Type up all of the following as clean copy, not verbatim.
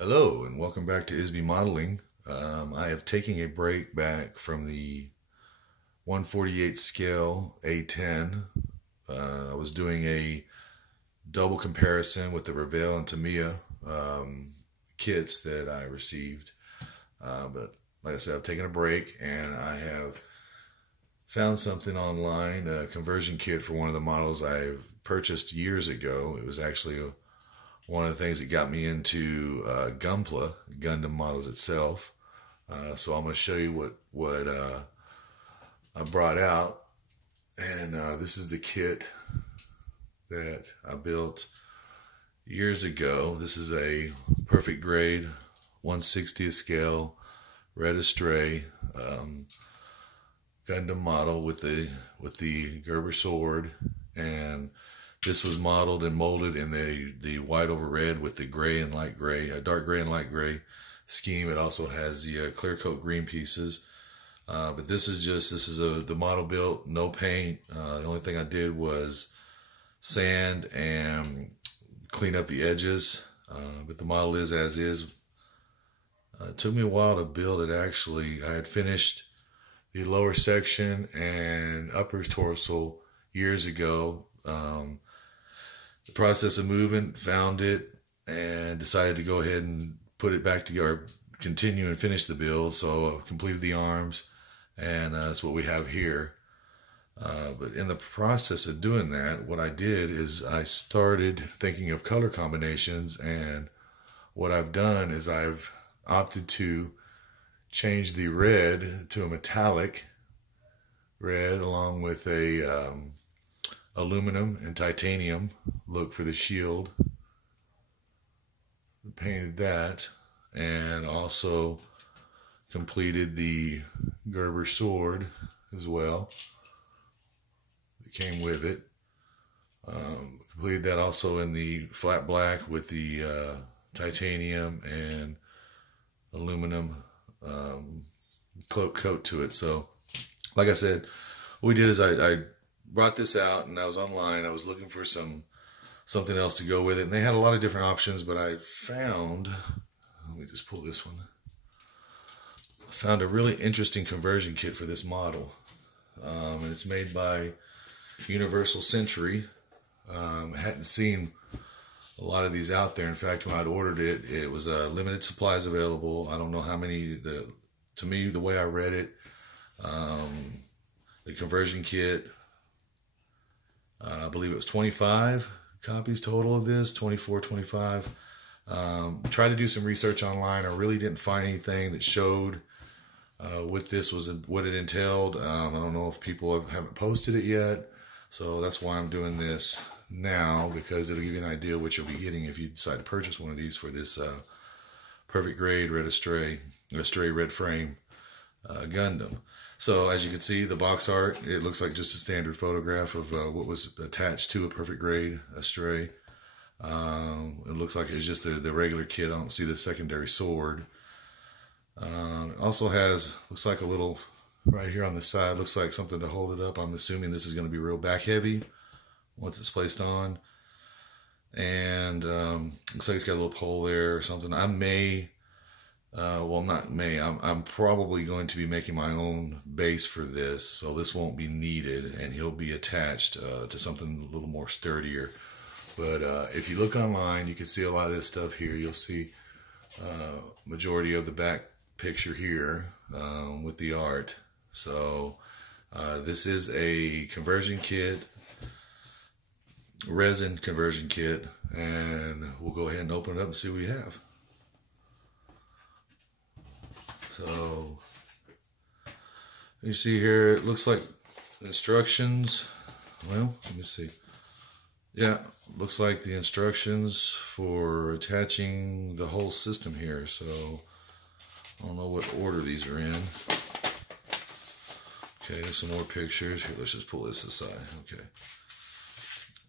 Hello and welcome back to ISB Modeling. I have taken a break back from the 1/48 scale A10. I was doing a double comparison with the Revell and Tamiya kits that I received. But like I said, I've taken a break and I have found something online, a conversion kit for one of the models I purchased years ago. It was actually one of the things that got me into Gundam models itself. So I'm going to show you what I brought out. And this is the kit that I built years ago. This is a perfect grade 1/60th scale red Astray Gundam model with the Gerber sword, and this was modeled and molded in the white over red with the gray and light gray, dark gray and light gray scheme. It also has the clear coat green pieces. But this is the model built, no paint. The only thing I did was sand and clean up the edges. But the model is as is. It took me a while to build it, actually. I had finished the lower section and upper torso years ago. The process of moving, found it, and decided to go ahead and put it back together, continue and finish the build. So I completed the arms, and that's what we have here. But in the process of doing that, what I did is I started thinking of color combinations, and what I've done is I've opted to change the red to a metallic red along with a aluminum and titanium look for the shield. Painted that, and also completed the Gerber sword as well that came with it. Completed that also in the flat black with the titanium and aluminum coat to it. So like I said, what we did is I brought this out, and I was online. I was looking for something else to go with it, and they had a lot of different options, but I found, let me just pull this one. I found a really interesting conversion kit for this model, and it's made by Universal Century. Hadn't seen a lot of these out there. In fact, when I'd ordered it, it was limited supplies available. I don't know how many. To me, the way I read it, the conversion kit, I believe it was 25 copies total of this, 24, 25. Tried to do some research online. I really didn't find anything that showed what this was, what it entailed. I don't know if people haven't posted it yet, so that's why I'm doing this now, because it'll give you an idea what you'll be getting if you decide to purchase one of these for this perfect grade red Astray red frame Gundam. So as you can see, the box art, it looks like just a standard photograph of what was attached to a perfect grade Astray. It looks like it's just the regular kit. I don't see the secondary sword. It also has, looks like a little, right here on the side, looks like something to hold it up. I'm assuming this is going to be real back heavy once it's placed on. And looks like it's got a little pole there or something. I may... I'm probably going to be making my own base for this, so this won't be needed, and he'll be attached to something a little more sturdier. But if you look online, you can see a lot of this stuff here. You'll see majority of the back picture here with the art. So this is a conversion kit, resin conversion kit, and we'll go ahead and open it up and see what we have. So you see here, it looks like instructions. Well, let me see. Yeah, looks like the instructions for attaching the whole system here. So I don't know what order these are in. Okay, there's some more pictures. Here, let's just pull this aside.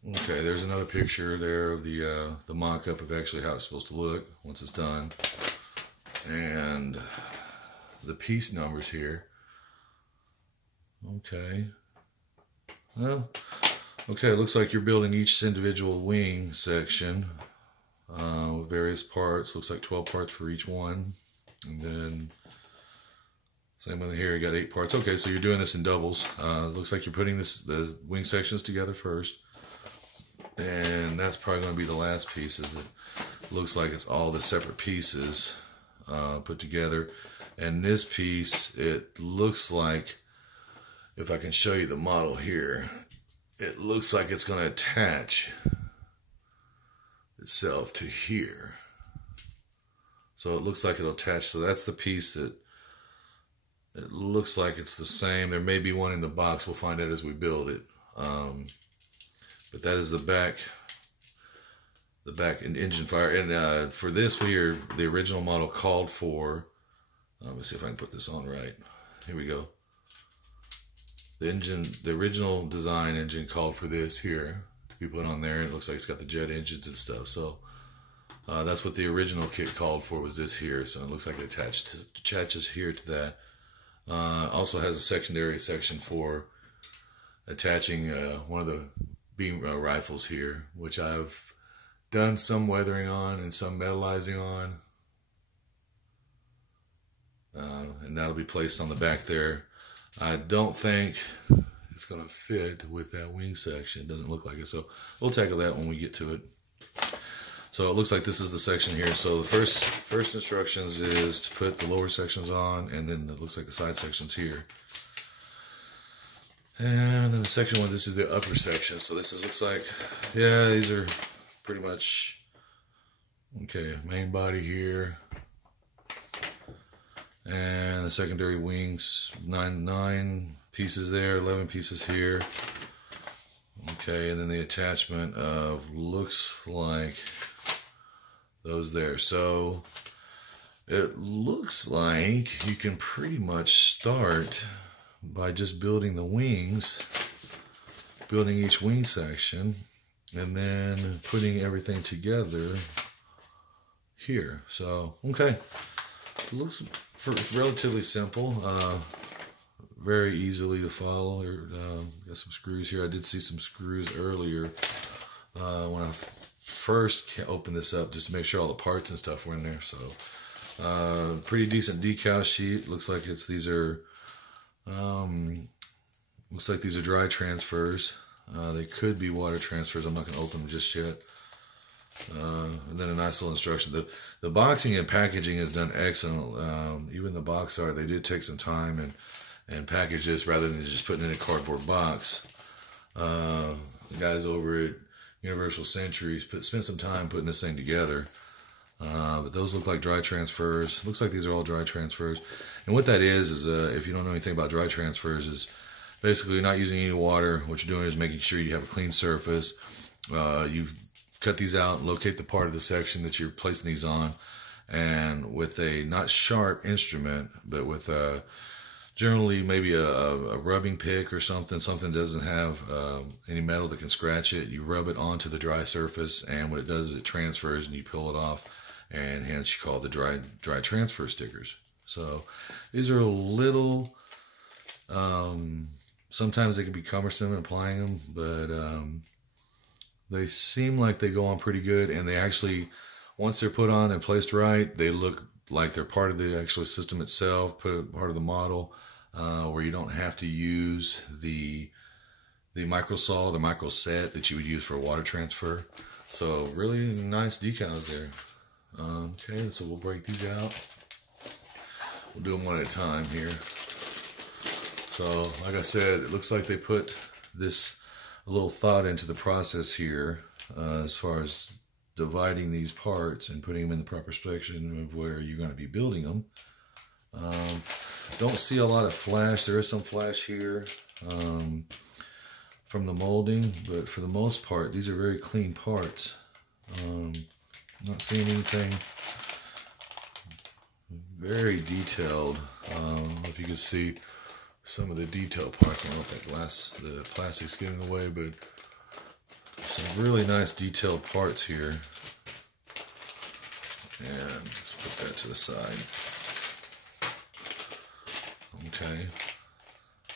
Okay, there's another picture there of the mock-up of actually how it's supposed to look once it's done. And the piece numbers here. Okay. Well, okay, it looks like you're building each individual wing section. with various parts. Looks like 12 parts for each one. And then same one here, you got 8 parts. Okay, so you're doing this in doubles. Looks like you're putting the wing sections together first. And that's probably going to be the last piece. It looks like it's all the separate pieces put together. And this piece, it looks like, if I can show you the model here, it looks like it's going to attach itself to here. So it looks like it'll attach. So that's the piece that it looks like it's the same. There may be one in the box. We'll find out as we build it. But that is the back engine fire. And for this, the original model called for, let me see if I can put this on right. Here we go. The original design engine called for this here to be put on there. It looks like it's got the jet engines and stuff. So that's what the original kit called for, was this here. So it looks like it attaches here to that. Also has a secondary section for attaching one of the beam rifles here, which I've done some weathering on and some metallizing on. And that'll be placed on the back there. I don't think it's going to fit with that wing section. It doesn't look like it. So we'll tackle that when we get to it. So it looks like this is the section here. So the first instructions is to put the lower sections on, and then it looks like the side sections here. And then the section one, this is the upper section. So this looks like, yeah, these are pretty much, okay, main body here. And the secondary wings, 9 pieces there, 11 pieces here. Okay, and then the attachment of, looks like those there. So it looks like you can pretty much start by just building the wings, building each wing section, and then putting everything together here. So, okay, it looks relatively simple, very easily to follow. Got some screws here. I did see some screws earlier when I first opened this up, just to make sure all the parts and stuff were in there. So pretty decent decal sheet. Looks like these are dry transfers. They could be water transfers. I'm not going to open them just yet. And then a nice little instruction. The boxing and packaging is done excellent. Even the box art, they did take some time and package this rather than just putting it in a cardboard box. The guys over at Universal Century spent some time putting this thing together. But those look like dry transfers. Looks like these are all dry transfers. And what that is if you don't know anything about dry transfers, is basically you're not using any water. What you're doing is making sure you have a clean surface. You cut these out and locate the part of the section that you're placing these on. And with a not sharp instrument, but with generally maybe a rubbing pick or something doesn't have any metal that can scratch it, you rub it onto the dry surface, and what it does is it transfers and you peel it off, and hence you call the dry transfer stickers. So these are a little, sometimes they can be cumbersome in applying them, but they seem like they go on pretty good, and they actually, once they're put on and placed right, they look like they're part of the actual system itself, part of the model, where you don't have to use the micro saw, the micro set that you would use for a water transfer. So really nice decals there. Okay, so we'll break these out. We'll do them one at a time here. So like I said, it looks like they put a little thought into the process here, as far as dividing these parts and putting them in the proper section of where you're going to be building them. Don't see a lot of flash. There is some flash here from the molding, but for the most part, these are very clean parts. Not seeing anything very detailed. I don't know if you can see some of the detailed parts. I don't know if the plastic's getting away, but some really nice detailed parts here. And let's put that to the side. Okay.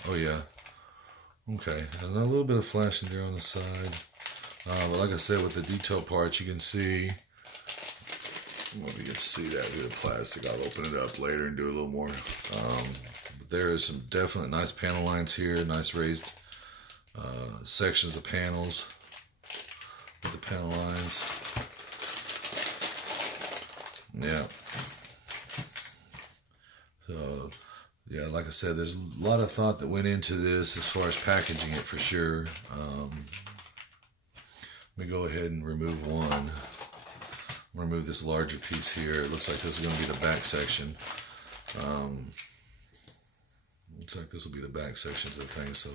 Oh yeah. Okay. And a little bit of flashing there on the side. But like I said, with the detail parts, you can see Maybe you can see that with the plastic. I'll open it up later and do a little more. But there is some definite nice panel lines here, nice raised sections of panels with the panel lines. Yeah. So, yeah, like I said, there's a lot of thought that went into this as far as packaging it for sure. Let me go ahead and remove one. Remove this larger piece here. It looks like this is going to be the back section. Looks like this will be the back section to the thing, so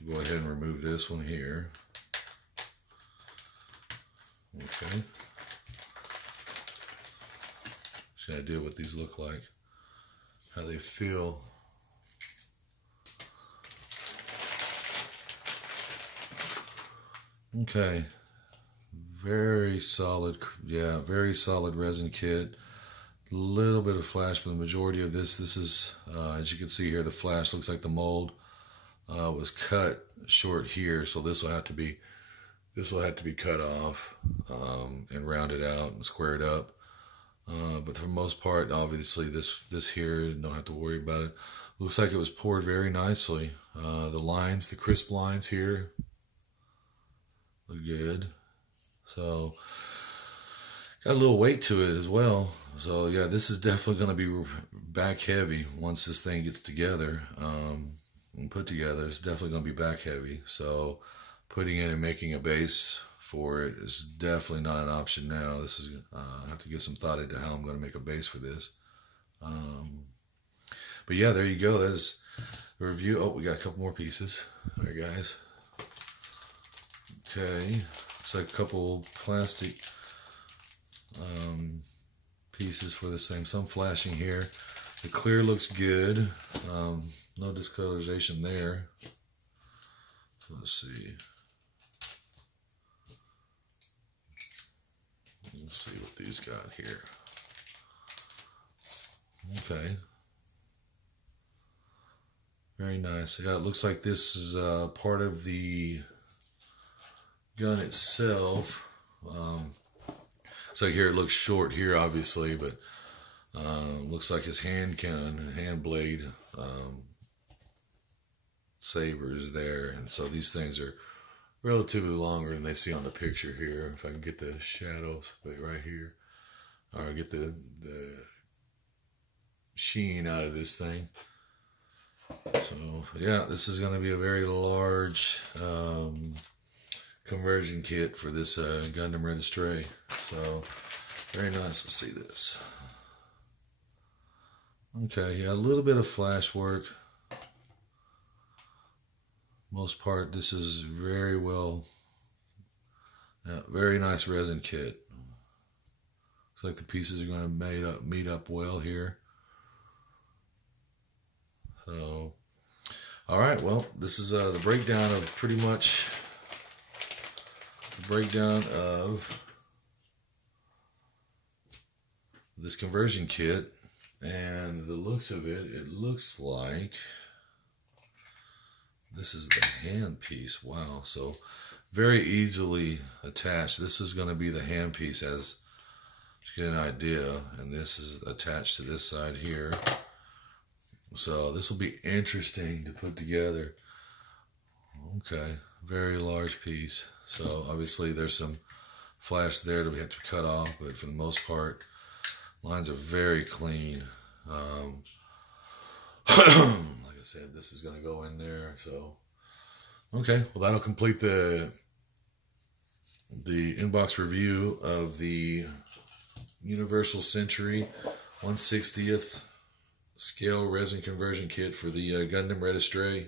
we'll go ahead and remove this one here. Okay. Just an idea what these look like, how they feel. Okay. Very solid, yeah, very solid resin kit. A little bit of flash, but the majority of this is, as you can see here, the flash looks like the mold was cut short here, so this will have to be cut off and rounded out and squared up. But for the most part, obviously, this here, don't have to worry about it. Looks like it was poured very nicely. The lines, the crisp lines here, look good. So, got a little weight to it as well. So, yeah, this is definitely going to be back heavy once this thing gets together and put together. It's definitely going to be back heavy. So, putting in and making a base for it is definitely not an option now. This is I have to give some thought into how I'm going to make a base for this. But, yeah, there you go. That's the review. Oh, we got a couple more pieces. All right, guys. Okay. Looks like a couple plastic pieces for this thing. Some flashing here. The clear looks good. No discolorization there. So let's see. Let's see what these got here. Okay. Very nice. Yeah, it looks like this is part of the gun itself. So here it looks short here, obviously, but looks like his hand blade saber is there, and so these things are relatively longer than they see on the picture here. If I can get the shadows right here, or get the sheen out of this thing. So yeah, this is going to be a very large conversion kit for this Gundam Red Astray. So very nice to see this. Okay, yeah, a little bit of flash work. Most part, this is very well, yeah, very nice resin kit. Looks like the pieces are going to meet up well here. So, all right, well, this is the breakdown of pretty much the breakdown of this conversion kit, and the looks of it, it looks like this is the hand piece. Wow, so very easily attached. This is going to be the hand piece, as you get an idea, and this is attached to this side here. So this will be interesting to put together. Okay, very large piece. So obviously there's some flash there that we have to cut off, but for the most part, lines are very clean. Like I said, this is going to go in there. So okay, well, that'll complete the inbox review of the Universal Century 1/60th scale resin conversion kit for the Gundam Red Astray.